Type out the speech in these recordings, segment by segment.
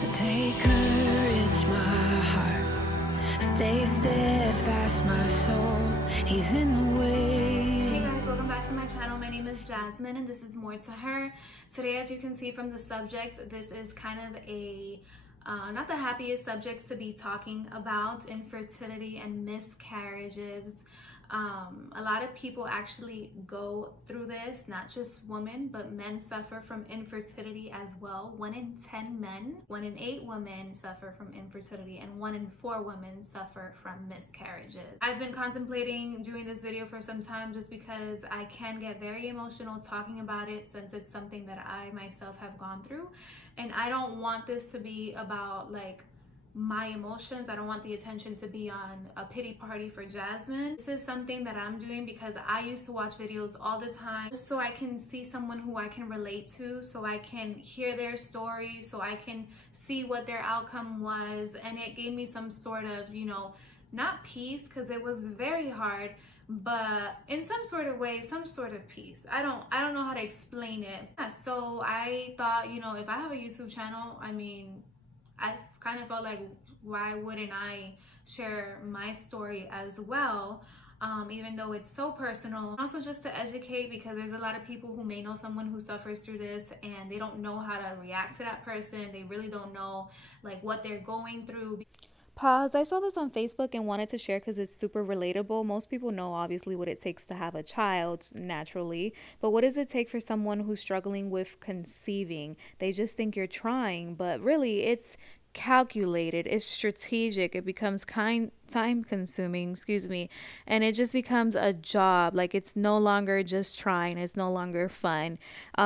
So take courage, my heart. Stay steadfast, my soul. He's in the way. Hey guys, welcome back to my channel. My name is Jasmine and this is More to Her. Today, as you can see from the subject, this is kind of a not the happiest subjects to be talking about: infertility and miscarriages. A lot of people actually go through this, not just women, but men suffer from infertility as well. 1 in 10 men, 1 in 8 women suffer from infertility, and 1 in 4 women suffer from miscarriages. I've been contemplating doing this video for some time just because I can get very emotional talking about it, since it's something that I myself have gone through, and I don't want this to be about like my emotions. I don't want the attention to be on a pity party for Jasmine. This is something that I'm doing because I used to watch videos all the time just so I can see someone who I can relate to, so I can hear their story, so I can see what their outcome was, and it gave me some sort of, you know, not peace, because it was very hard, but in some sort of way, some sort of peace. I don't know how to explain it. Yeah, so I thought, you know, if I have a YouTube channel, I mean, I kind of felt like, why wouldn't I share my story as well, even though it's so personal. Also just to educate, because there's a lot of people who may know someone who suffers through this and they don't know how to react to that person. They really don't know like what they're going through. Pause. I saw this on Facebook and wanted to share because it's super relatable. Most people know obviously what it takes to have a child naturally, but what does it take for someone who's struggling with conceiving? They just think you're trying, but really it's calculated, it's strategic, it becomes time consuming, and it just becomes a job. Like, it's no longer just trying, it's no longer fun.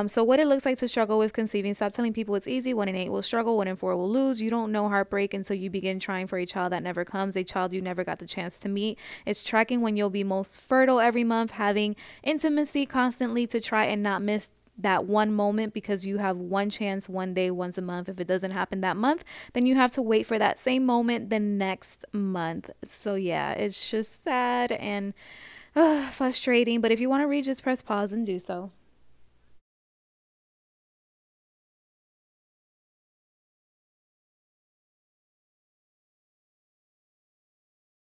So what it looks like to struggle with conceiving: stop telling people it's easy. 1 in 8 will struggle, 1 in 4 will lose. You don't know heartbreak until you begin trying for a child that never comes, a child you never got the chance to meet. It's tracking when you'll be most fertile every month, having intimacy constantly to try and not miss that one moment, because you have one chance, one day, once a month. If it doesn't happen that month, then you have to wait for that same moment the next month. So yeah, it's just sad and frustrating. But if you want to read, just press pause and do so.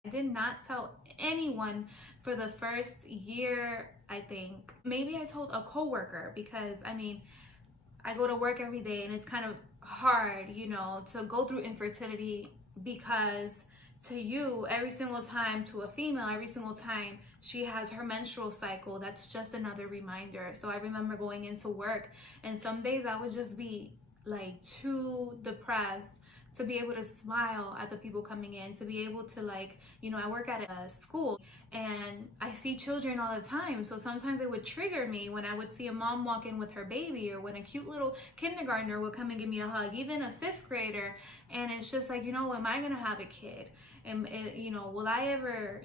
I did not tell anyone for the first year, I think. Maybe I told a coworker, because I mean, I go to work every day and it's kind of hard, you know, to go through infertility, because to you, every single time, to a female, every single time she has her menstrual cycle, that's just another reminder. So I remember going into work and some days I would just be like too depressed to be able to smile at the people coming in, to be able to, like, you know, I work at a school and I see children all the time. So sometimes it would trigger me when I would see a mom walk in with her baby, or when a cute little kindergartner would come and give me a hug, even a 5th grader. And it's just like, you know, am I gonna have a kid? And you know, will I ever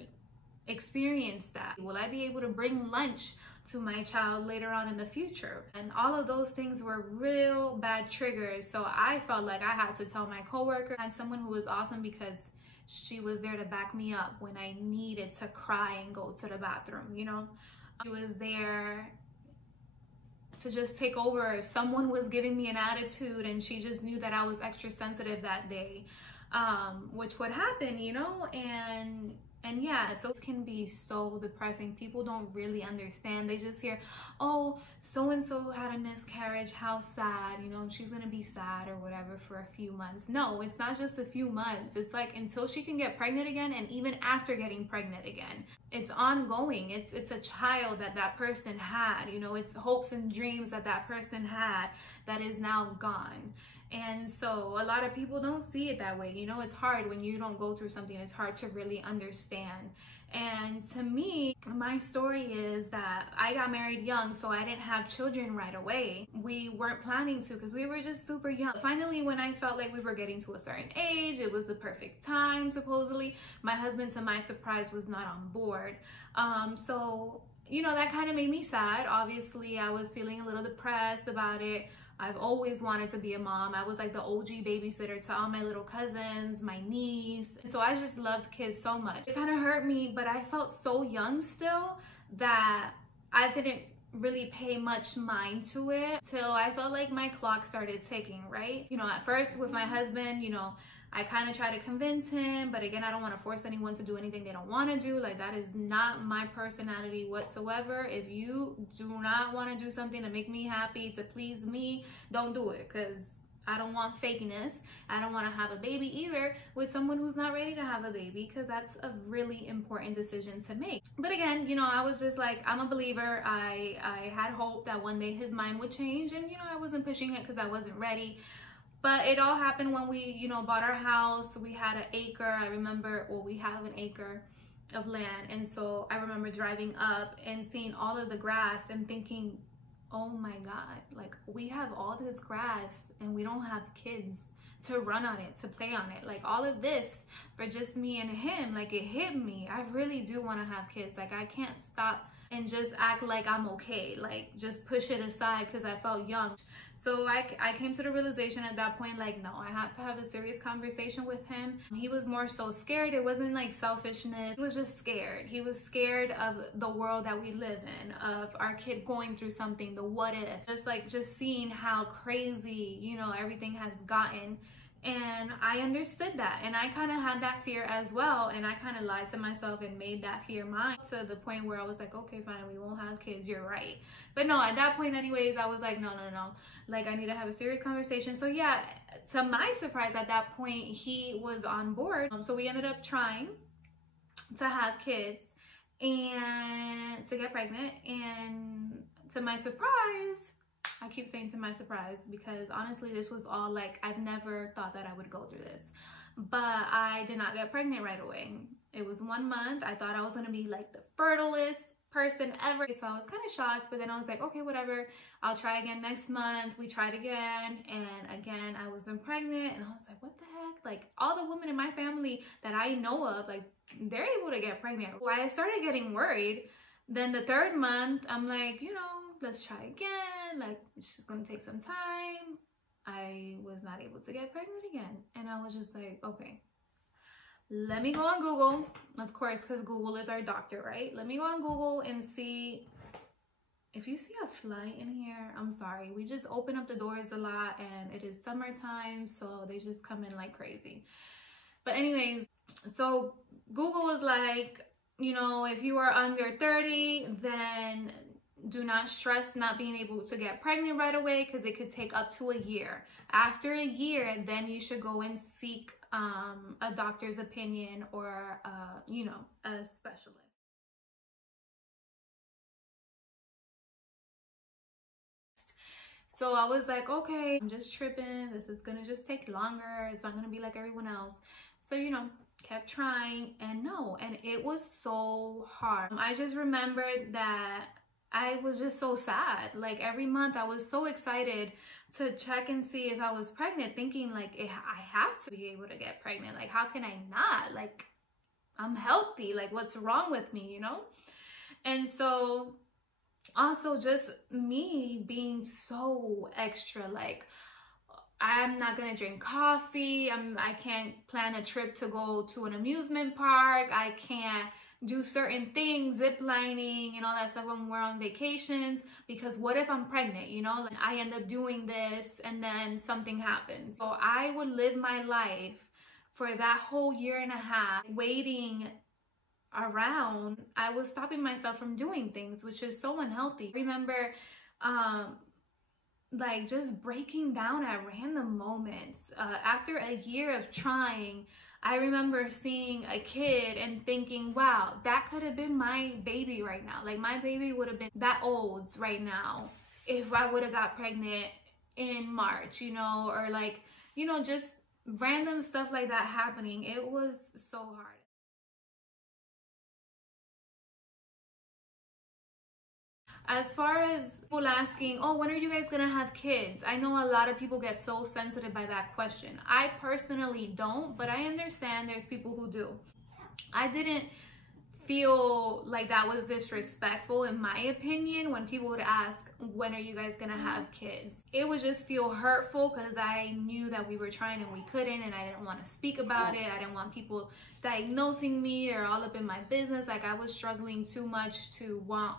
experience that? Will I be able to bring lunch to my child later on in the future? And all of those things were real bad triggers. So I felt like I had to tell my coworker. I had someone who was awesome, because she was there to back me up when I needed to cry and go to the bathroom, you know. She was there to just take over if someone was giving me an attitude, and she just knew that I was extra sensitive that day, which would happen, you know. And yeah, so it can be so depressing. People don't really understand. They just hear, oh, so-and-so had a miscarriage, how sad, you know, she's gonna be sad or whatever for a few months. No, it's not just a few months. It's like until she can get pregnant again, and even after getting pregnant again. It's ongoing. It's a child that that person had, you know, it's hopes and dreams that that person had that is now gone. And so a lot of people don't see it that way. You know, it's hard when you don't go through something. It's hard to really understand. And to me, my story is that I got married young, so I didn't have children right away. We weren't planning to, because we were just super young. Finally, when I felt like we were getting to a certain age, it was the perfect time, supposedly. My husband, to my surprise, was not on board. So, you know, that kind of made me sad. Obviously, I was feeling a little depressed about it. I've always wanted to be a mom. I was like the OG babysitter to all my little cousins, my niece. So I just loved kids so much. It kind of hurt me, but I felt so young still that I didn't really pay much mind to it till I felt like my clock started ticking, right? You know, at first with my husband, you know, I kind of try to convince him, but again, I don't want to force anyone to do anything they don't want to do. Like, that is not my personality whatsoever. If you do not want to do something to make me happy, to please me, don't do it, because I don't want fakeness. I don't want to have a baby either with someone who's not ready to have a baby, because that's a really important decision to make. But again, you know, I was just like, I'm a believer. I had hope that one day his mind would change, and you know, I wasn't pushing it because I wasn't ready. But it all happened when we, you know, bought our house. We had an acre. I remember, well, we have an acre of land. And so I remember driving up and seeing all of the grass and thinking, oh my God, like, we have all this grass and we don't have kids to run on it, to play on it. Like, all of this for just me and him, like, it hit me. I really do want to have kids. Like, I can't stop and just act like I'm okay, like just push it aside because I felt young. So I came to the realization at that point, like, no, I have to have a serious conversation with him. He was more so scared. It wasn't like selfishness. He was just scared. He was scared of the world that we live in, of our kid going through something, the what if, just seeing how crazy, you know, everything has gotten. And I understood that, and I kind of had that fear as well, and I kind of lied to myself and made that fear mine, to the point where I was like, okay, fine, we won't have kids, you're right. But no, at that point anyways, I was like, no, like, I need to have a serious conversation. So yeah, to my surprise, at that point he was on board. So we ended up trying to have kids and to get pregnant, and to my surprise, I keep saying to my surprise because honestly, this was all like, I've never thought that I would go through this, but I did not get pregnant right away. It was 1 month. I thought I was gonna be like the fertilest person ever. So I was kind of shocked, but then I was like, okay, whatever, I'll try again next month. We tried again, and again, I wasn't pregnant, and I was like, what the heck? Like, all the women in my family that I know of, like, they're able to get pregnant. Well, I started getting worried. Then the 3rd month, I'm like, you know, let's try again. Like, it's just gonna take some time. I was not able to get pregnant again. And I was just like, okay, let me go on Google, of course, because Google is our doctor, right? Let me go on Google and see. If you see a fly in here, I'm sorry. We just open up the doors a lot, and it is summertime, so they just come in like crazy. But anyways, so Google is like, you know, if you are under 30, then do not stress not being able to get pregnant right away, because it could take up to a year. After a year, then you should go and seek a doctor's opinion, or you know, a specialist. So I was like, okay, I'm just tripping. This is gonna just take longer. It's not gonna be like everyone else. So, you know, kept trying, and no, and it was so hard. I just remembered that I was just so sad. Like, every month I was so excited to check and see if I was pregnant, thinking like, I have to be able to get pregnant. Like, how can I not? Like, I'm healthy. Like, what's wrong with me, you know? And so also just me being so extra, like, I'm not gonna drink coffee. I can't plan a trip to go to an amusement park. I can't do certain things, zip lining and all that stuff when we're on vacations, because what if I'm pregnant, you know? Like, I end up doing this and then something happens. So I would live my life for that whole 1.5 years waiting around. I was stopping myself from doing things, which is so unhealthy. I remember like, just breaking down at random moments. After a year of trying, I remember seeing a kid and thinking, wow, that could have been my baby right now. Like, my baby would have been that old right now if I would have got pregnant in March, you know, or like, you know, just random stuff like that happening. It was so hard. As far as people asking, oh, when are you guys gonna have kids? I know a lot of people get so sensitive by that question. I personally don't, but I understand there's people who do. I didn't feel like that was disrespectful, in my opinion, when people would ask, when are you guys gonna have kids? It would just feel hurtful, because I knew that we were trying and we couldn't, and I didn't want to speak about it. I didn't want people diagnosing me or all up in my business. Like, I was struggling too much to want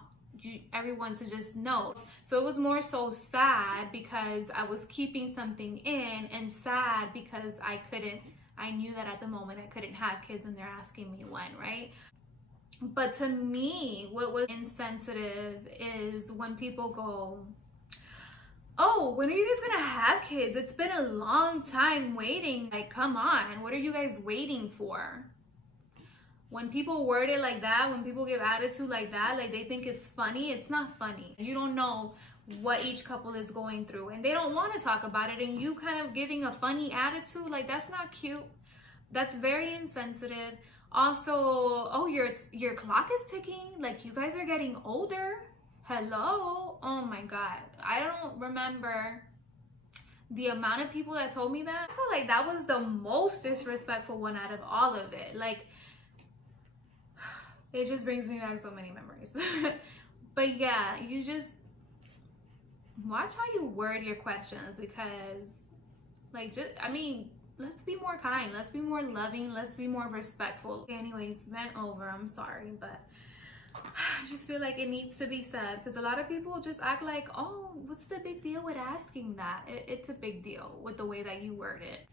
everyone to just know. So it was more so sad because I was keeping something in, and sad because I knew that at the moment I couldn't have kids and they're asking me when, right? But to me, what was insensitive is when people go, oh, when are you guys gonna have kids? It's been a long time waiting. Like, come on, what are you guys waiting for? When people word it like that, when people give attitude like that, like they think it's funny, it's not funny. You don't know what each couple is going through, and they don't want to talk about it, and you kind of giving a funny attitude, like that's not cute. That's very insensitive. Also, oh, your clock is ticking, like you guys are getting older. Hello. Oh my God, I don't remember the amount of people that told me that. I feel like that was the most disrespectful one out of all of it. Like, it just brings me back so many memories. But yeah, you just watch how you word your questions, because like, just, I mean, let's be more kind, let's be more loving, let's be more respectful. Anyways, vent over, I'm sorry, but I just feel like it needs to be said, because a lot of people just act like, oh, what's the big deal with asking that? It's a big deal with the way that you word it.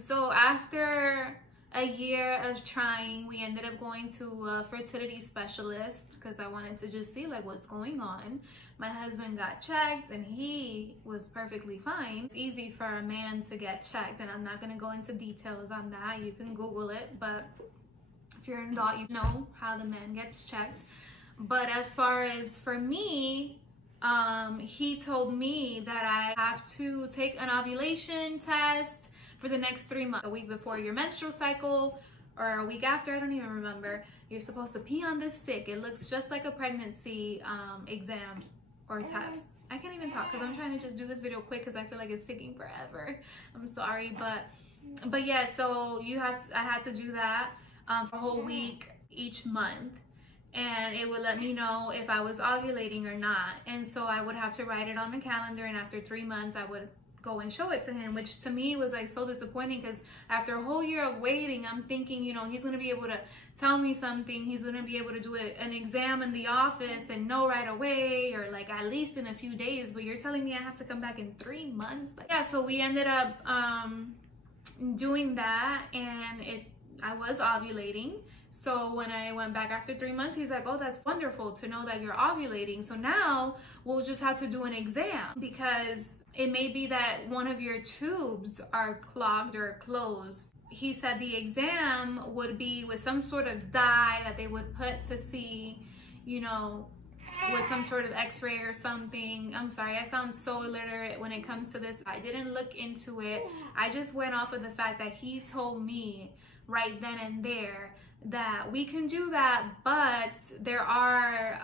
So after a year of trying, we ended up going to a fertility specialist because I wanted to just see like what's going on. My husband got checked and he was perfectly fine. It's easy for a man to get checked, and I'm not going to go into details on that. You can Google it, but if you're an adult, you know how the man gets checked. But as far as for me, he told me that I have to take an ovulation test for the next 3 months. A week before your menstrual cycle or a week after, I don't even remember. You're supposed to pee on this stick. It looks just like a pregnancy exam or test. I can't even talk because I'm trying to just do this video quick because I feel like it's taking forever. I'm sorry, but yeah, so I had to do that for a whole week each month, and it would let me know if I was ovulating or not. And so I would have to write it on the calendar, and after 3 months I would go and show it to him, which to me was like so disappointing, because after a whole year of waiting, I'm thinking, you know, he's gonna be able to tell me something, he's gonna be able to do an exam in the office and know right away, or like at least in a few days, but you're telling me I have to come back in 3 months. Like, yeah, so we ended up doing that, and I was ovulating. So when I went back after 3 months, he's like, oh, that's wonderful to know that you're ovulating. So now we'll just have to do an exam, because it may be that one of your tubes are clogged or closed. He said the exam would be with some sort of dye that they would put to see, you know, with some sort of x-ray or something. I'm sorry, I sound so illiterate when it comes to this. I didn't look into it. I just went off of the fact that he told me right then and there that we can do that, but there are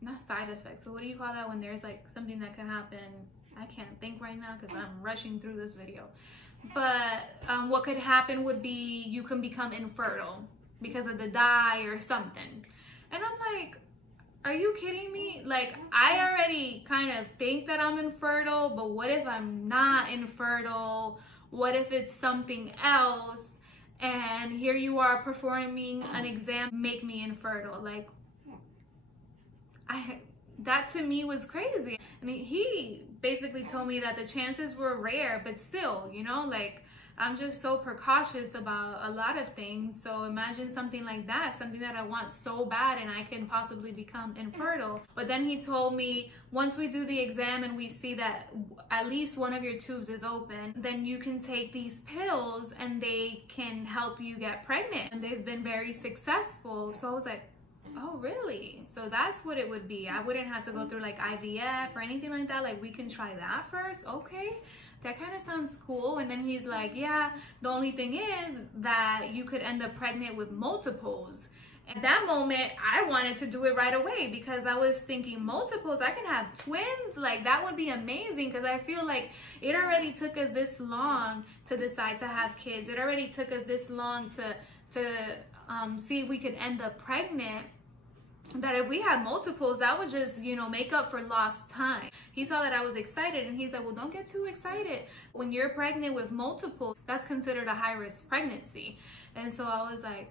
not side effects, so what do you call that when there's like something that can happen? I can't think right now because I'm rushing through this video. But what could happen would be you can become infertile because of the dye or something. And I'm like, are you kidding me? Like, I already kind of think that I'm infertile, but what if I'm not infertile? What if it's something else? And here you are performing an exam, make me infertile. Like, that to me was crazy. And he basically told me that the chances were rare, but still, you know, like, I'm just so precautious about a lot of things. So imagine something like that, something that I want so bad and I can possibly become infertile. But then he told me, once we do the exam and we see that at least one of your tubes is open, then you can take these pills and they can help you get pregnant. And they've been very successful. So I was like, oh, really? So that's what it would be. I wouldn't have to go through like IVF or anything like that. Like, we can try that first. Okay, that kind of sounds cool. And then he's like, yeah, the only thing is that you could end up pregnant with multiples. At that moment, I wanted to do it right away, because I was thinking, multiples, I can have twins? Like, that would be amazing, because I feel like it already took us this long to decide to have kids. It already took us this long to see if we could end up pregnant, that if we had multiples, that would just, you know, make up for lost time. He saw that I was excited, and he's like, well, don't get too excited. When you're pregnant with multiples, that's considered a high-risk pregnancy. And so I was like,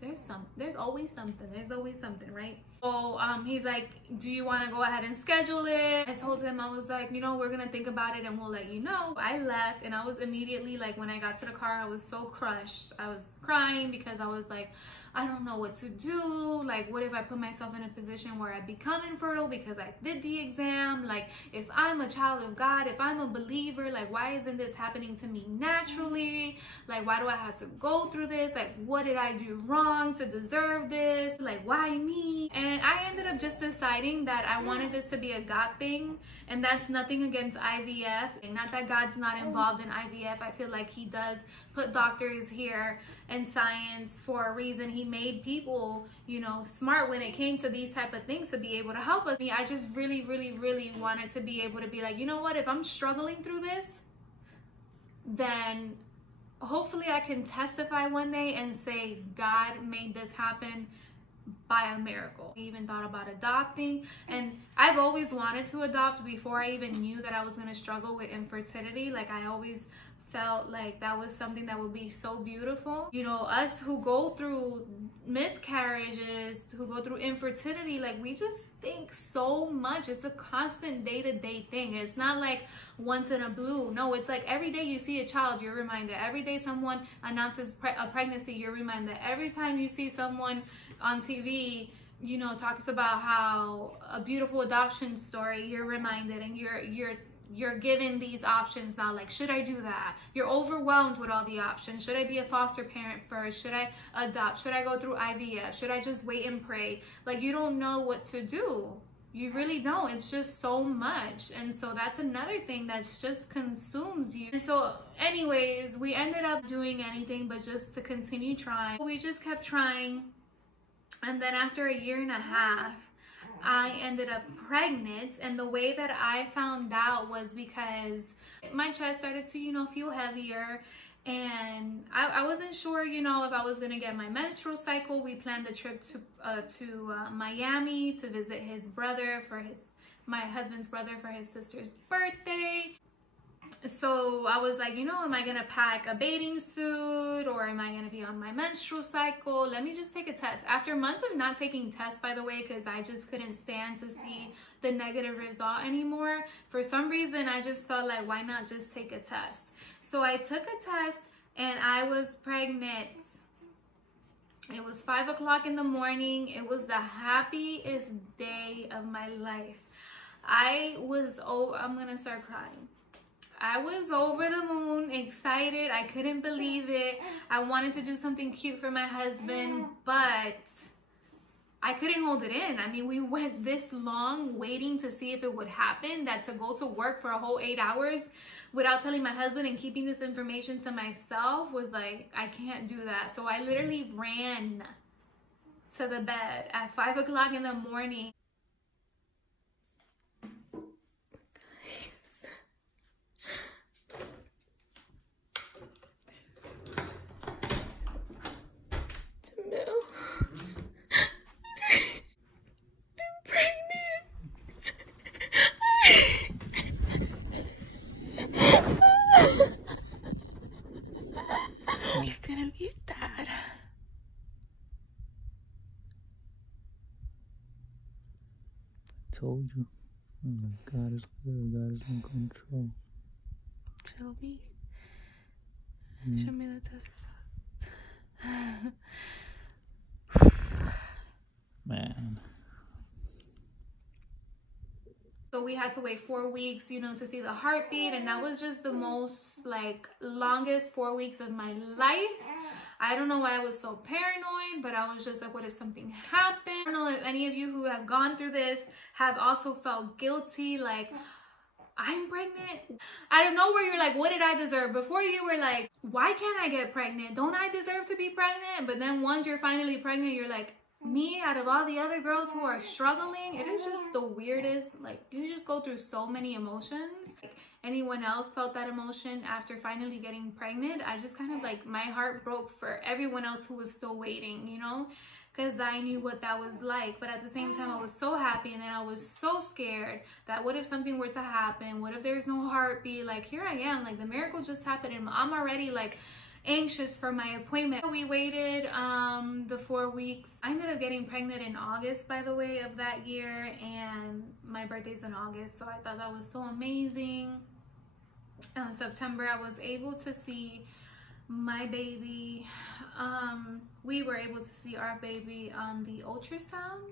there's always something, right? So he's like, do you want to go ahead and schedule it? I told him, I was like, you know, we're gonna think about it and we'll let you know. I left, and I was immediately like, when I got to the car, I was so crushed. I was crying because I was like, I don't know what to do. Like, what if I put myself in a position where I become infertile because I did the exam? Like, if I'm a child of God, if I'm a believer, like, why isn't this happening to me naturally? Like, why do I have to go through this? Like, what did I do wrong to deserve this? Like, why me? And I ended up just deciding that I wanted this to be a God thing, and that's nothing against IVF. And not that God's not involved in IVF. I feel like he does put doctors here and science for a reason. He made people, you know, smart when it came to these type of things to be able to help us. I just really wanted to be able to be like, you know what, if I'm struggling through this, then hopefully I can testify one day and say God made this happen by a miracle. I even thought about adopting, and I've always wanted to adopt before I even knew that I was going to struggle with infertility. Like, I always felt like that was something that would be so beautiful. You know, us who go through miscarriages, who go through infertility, like, we just think so much. It's a constant day-to-day thing. It's not like once in a blue. No, it's like every day you see a child, you're reminded. Every day someone announces a pregnancy, you're reminded. Every time you see someone on TV, you know, talks about how a beautiful adoption story, you're reminded, and you're given these options now. Like, should I do that? You're overwhelmed with all the options. Should I be a foster parent first? Should I adopt? Should I go through IVF? Should I just wait and pray? Like, you don't know what to do. You really don't. It's just so much. And so that's another thing that's just consumes you. And so anyways, we ended up doing anything but just to continue trying. We just kept trying. And then after 1.5 years, I ended up pregnant. And the way that I found out was because my chest started to, you know, feel heavier. And I wasn't sure, you know, if I was gonna get my menstrual cycle. We planned a trip to Miami to visit his brother for my husband's brother for his sister's birthday. So I was like, you know, am I gonna pack a bathing suit, or am I gonna be on my menstrual cycle? Let me just take a test. After months of not taking tests, by the way, because I just couldn't stand to see the negative result anymore, for some reason I just felt like, why not just take a test? So I took a test and I was pregnant. It was 5 o'clock in the morning. It was the happiest day of my life. I'm gonna start crying. I was over the moon, excited. I couldn't believe it. I wanted to do something cute for my husband, but I couldn't hold it in. I mean, we went this long waiting to see if it would happen, that to go to work for a whole 8 hours without telling my husband and keeping this information to myself was like, I can't do that. So I literally ran to the bed at 5 o'clock in the morning. Told you. Oh my God is good. God is in control. Show me. Show me the test results. Man. So we had to wait 4 weeks, you know, to see the heartbeat, and that was just the most, like, longest 4 weeks of my life. I don't know why I was so paranoid, but I was just like, what if something happened? I don't know if any of you who have gone through this have also felt guilty, like, I'm pregnant. I don't know, where you're like, what did I deserve? Before you were like, why can't I get pregnant? Don't I deserve to be pregnant? But then once you're finally pregnant, you're like, me, out of all the other girls who are struggling, it is just the weirdest. Like, you just go through so many emotions. Like, anyone else felt that emotion after finally getting pregnant? I just kind of, like, my heart broke for everyone else who was still waiting, you know, because I knew what that was like. But at the same time, I was so happy, and then I was so scared that what if something were to happen? What if there's no heartbeat? Like, here I am, like, the miracle just happened, and I'm already, like, anxious for my appointment. We waited the 4 weeks. I ended up getting pregnant in August, by the way, of that year, and my birthday's in August, so I thought that was so amazing. In September, I was able to see my baby. We were able to see our baby on the ultrasound,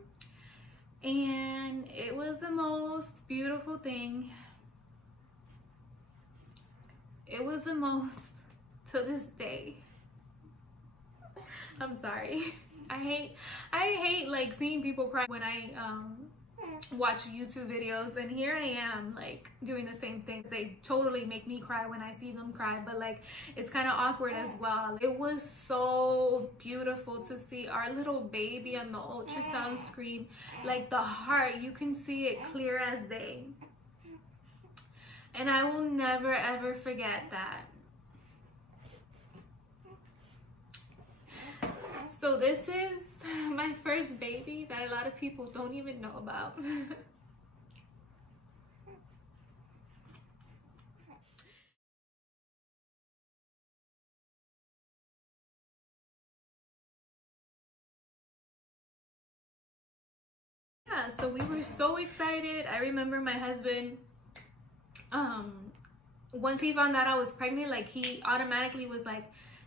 and it was the most beautiful thing. It was the most, to this day. I'm sorry. I hate like seeing people cry when I watch YouTube videos, and here I am like doing the same thing. They totally make me cry when I see them cry, but like it's kind of awkward as well. It was so beautiful to see our little baby on the ultrasound screen. Like the heart, you can see it clear as day. And I will never ever forget that. So this is my first baby that a lot of people don't even know about. Yeah, so we were so excited. I remember my husband, once he found out I was pregnant, like he automatically was like,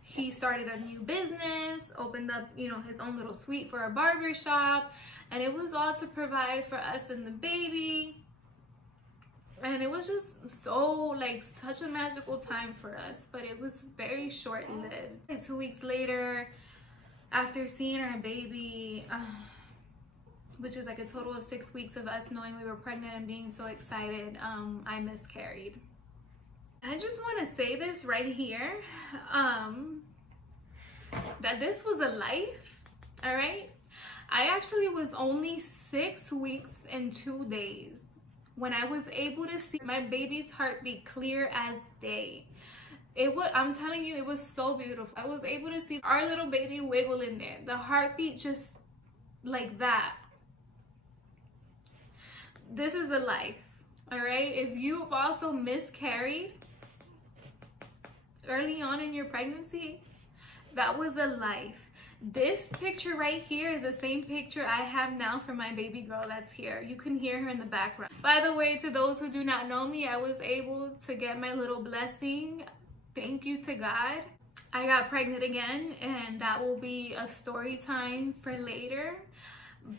he started a new business, opened up, you know, his own little suite for a barber shop, and it was all to provide for us and the baby. And it was just so like such a magical time for us, but it was very short-lived. Like 2 weeks later, after seeing our baby, which is like a total of 6 weeks of us knowing we were pregnant and being so excited, I miscarried. I just want to say this right here, that this was a life, all right? I actually was only 6 weeks and 2 days when I was able to see my baby's heartbeat clear as day. It was, I'm telling you, it was so beautiful. I was able to see our little baby wiggle in there, the heartbeat just like that. This is a life, all right? If you've also miscarried early on in your pregnancy, that was a life. This picture right here is the same picture I have now for my baby girl that's here. You can hear her in the background. By the way, to those who do not know me, I was able to get my little blessing. Thank you to God. I got pregnant again, and that will be a story time for later.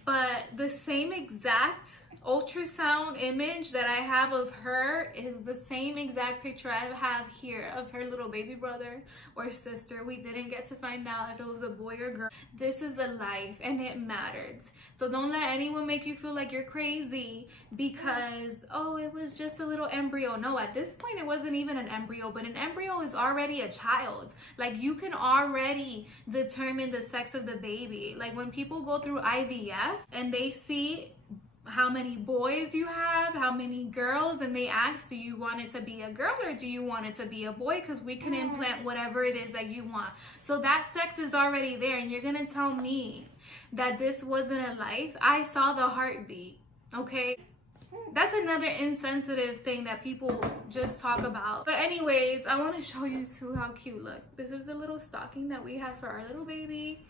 But the same exact ultrasound image that I have of her is the same exact picture I have here of her little baby brother or sister. We didn't get to find out if it was a boy or girl. This is a life, and it matters. So don't let anyone make you feel like you're crazy because, oh, it was just a little embryo. No, at this point it wasn't even an embryo, but an embryo is already a child. Like, you can already determine the sex of the baby. Like, when people go through IVF and they see how many boys you have, how many girls, and they ask, do you want it to be a girl or do you want it to be a boy? Because we can implant whatever it is that you want. So that sex is already there, and you're gonna tell me that this wasn't a life? I saw the heartbeat, okay? That's another insensitive thing that people just talk about. But anyways, I want to show you too how cute. Look, this is the little stocking that we had for our little baby.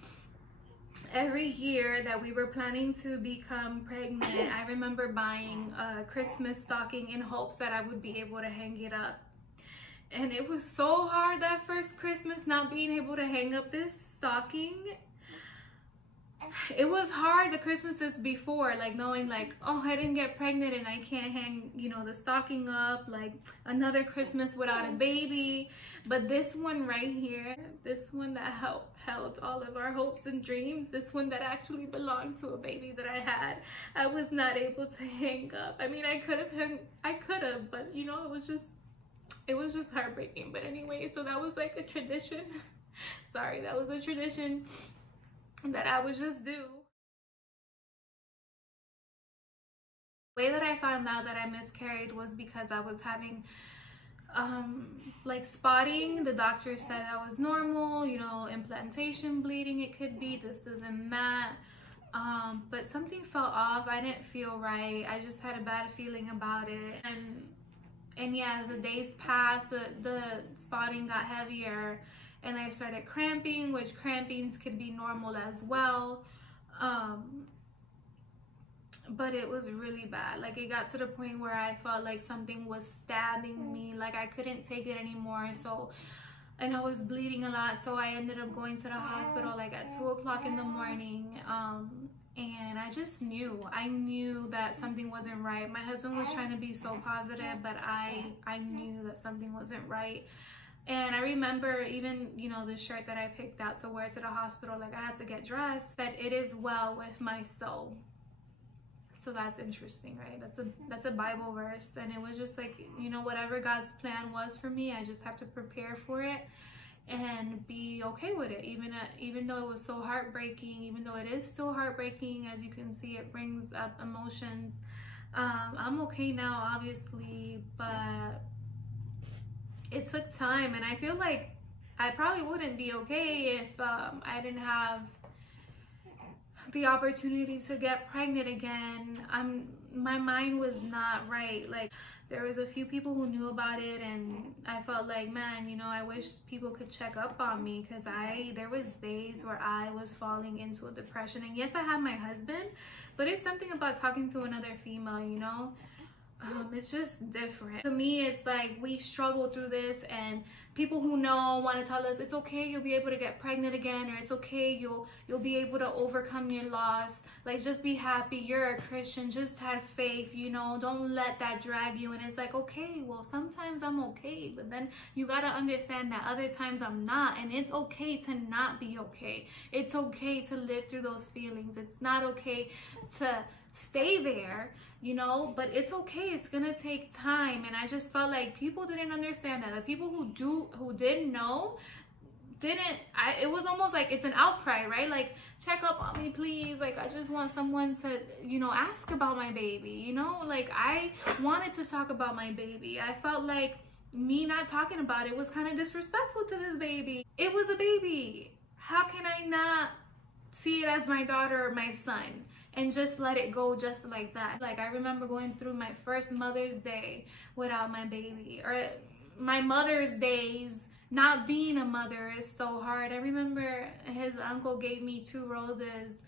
Every year that we were planning to become pregnant, I remember buying a Christmas stocking in hopes that I would be able to hang it up. And it was so hard that first Christmas not being able to hang up this stocking. It was hard the Christmases before, like knowing like, oh, I didn't get pregnant and I can't hang, you know, the stocking up, like another Christmas without a baby. But this one right here, this one that held all of our hopes and dreams, this one that actually belonged to a baby that I had, I was not able to hang up. I mean, I could have, but you know, it was just heartbreaking. But anyway, so that was like a tradition. Sorry, that was a tradition that I would just do. The way that I found out that I miscarried was because I was having like spotting. The doctor said that was normal, you know, implantation bleeding, it could be this and that, but something felt off. I didn't feel right. I just had a bad feeling about it, and yeah, as the days passed, the spotting got heavier, and I started cramping, which crampings could be normal as well. But it was really bad. Like, it got to the point where I felt like something was stabbing me, like I couldn't take it anymore. So, and I was bleeding a lot, so I ended up going to the hospital like at 2 o'clock in the morning. And I just knew, I knew that something wasn't right. My husband was trying to be so positive, but I knew that something wasn't right. And I remember even, you know, the shirt that I picked out to wear to the hospital, like I had to get dressed, that it is well with my soul. So that's interesting, right? That's a Bible verse. And it was just like, you know, whatever God's plan was for me, I just have to prepare for it and be okay with it. Even though it was so heartbreaking, even though it is still heartbreaking, as you can see, it brings up emotions. I'm okay now, obviously, but it took time, and I feel like I probably wouldn't be okay if I didn't have the opportunity to get pregnant again. My mind was not right. Like, there was a few people who knew about it, and I felt like, man, you know, I wish people could check up on me, because there was days where I was falling into a depression. And yes, I had my husband, but it's something about talking to another female, you know. It's just different. To me, it's like we struggle through this, and people who know want to tell us it's okay, you'll be able to get pregnant again, or it's okay, you'll be able to overcome your loss. Like, just be happy, you're a Christian, just have faith, you know, don't let that drag you. And it's like, okay, well, sometimes I'm okay, but then you gotta understand that other times I'm not, and it's okay to not be okay. It's okay to live through those feelings. It's not okay to stay there, you know, but it's okay. It's gonna take time. And I just felt like people didn't understand that. The people who did know it was almost like it's an outcry, right? Like, check up on me, please. Like, I just want someone to, you know, ask about my baby, you know. Like, I wanted to talk about my baby. I felt like me not talking about it was kind of disrespectful to this baby. It was a baby. How can I not see it as my daughter or my son and just let it go just like that? Like, I remember going through my first Mother's Day without my baby, or my Mother's Days. Not being a mother is so hard. I remember his uncle gave me 2 roses,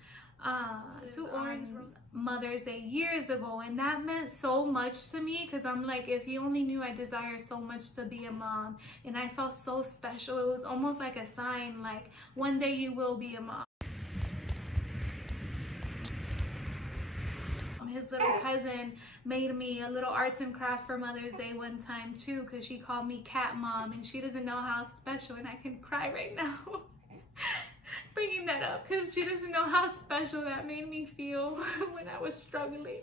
2 orange Mother's Day years ago, and that meant so much to me, because I'm like, if he only knew I desire so much to be a mom. And I felt so special. It was almost like a sign, like, one day you will be a mom. His little cousin made me a little arts and craft for Mother's Day one time too, because she called me Cat Mom, and she doesn't know how special, and I can cry right now bringing that up, because she doesn't know how special that made me feel when I was struggling.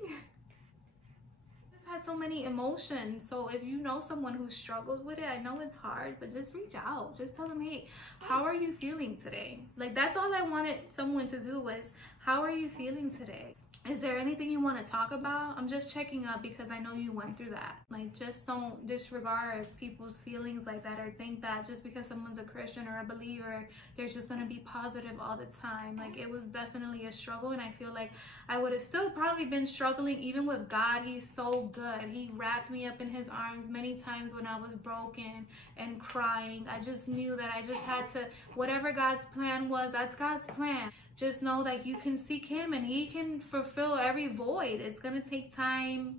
Just had so many emotions. So if you know someone who struggles with it, I know it's hard, but just reach out. Just tell them, hey, how are you feeling today? Like, that's all I wanted someone to do, was, how are you feeling today? Is there anything you want to talk about? I'm just checking up because I know you went through that. Like, just don't disregard people's feelings like that, or think that just because someone's a Christian or a believer, they're just going to be positive all the time. Like, it was definitely a struggle, and I feel like I would have still probably been struggling even with God. He's so good. He wrapped me up in his arms many times when I was broken and crying. I just knew that I just had to, whatever God's plan was, that's God's plan. Just know that you can seek him, and he can fulfill every void. It's going to take time,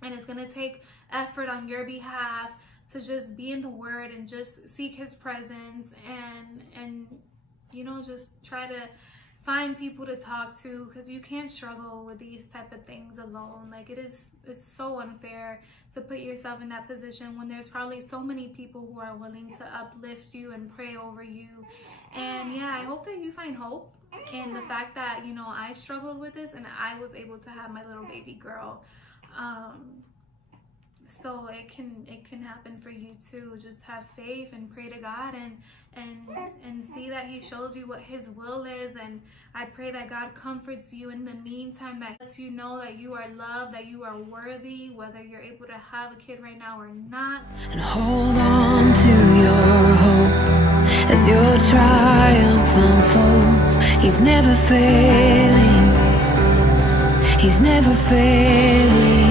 and it's going to take effort on your behalf to just be in the word and just seek his presence, and you know, just try to find people to talk to, because you can't struggle with these type of things alone. Like, it's so unfair to put yourself in that position when there's probably so many people who are willing to uplift you and pray over you. And yeah, I hope that you find hope in the fact that, you know, I struggled with this and I was able to have my little baby girl. So it can happen for you too. Just have faith and pray to God, and see that he shows you what his will is. And I pray that God comforts you in the meantime, that lets you know that you are loved, that you are worthy, whether you're able to have a kid right now or not. And hold on to your hope as your triumph unfolds. He's never failing. He's never failing.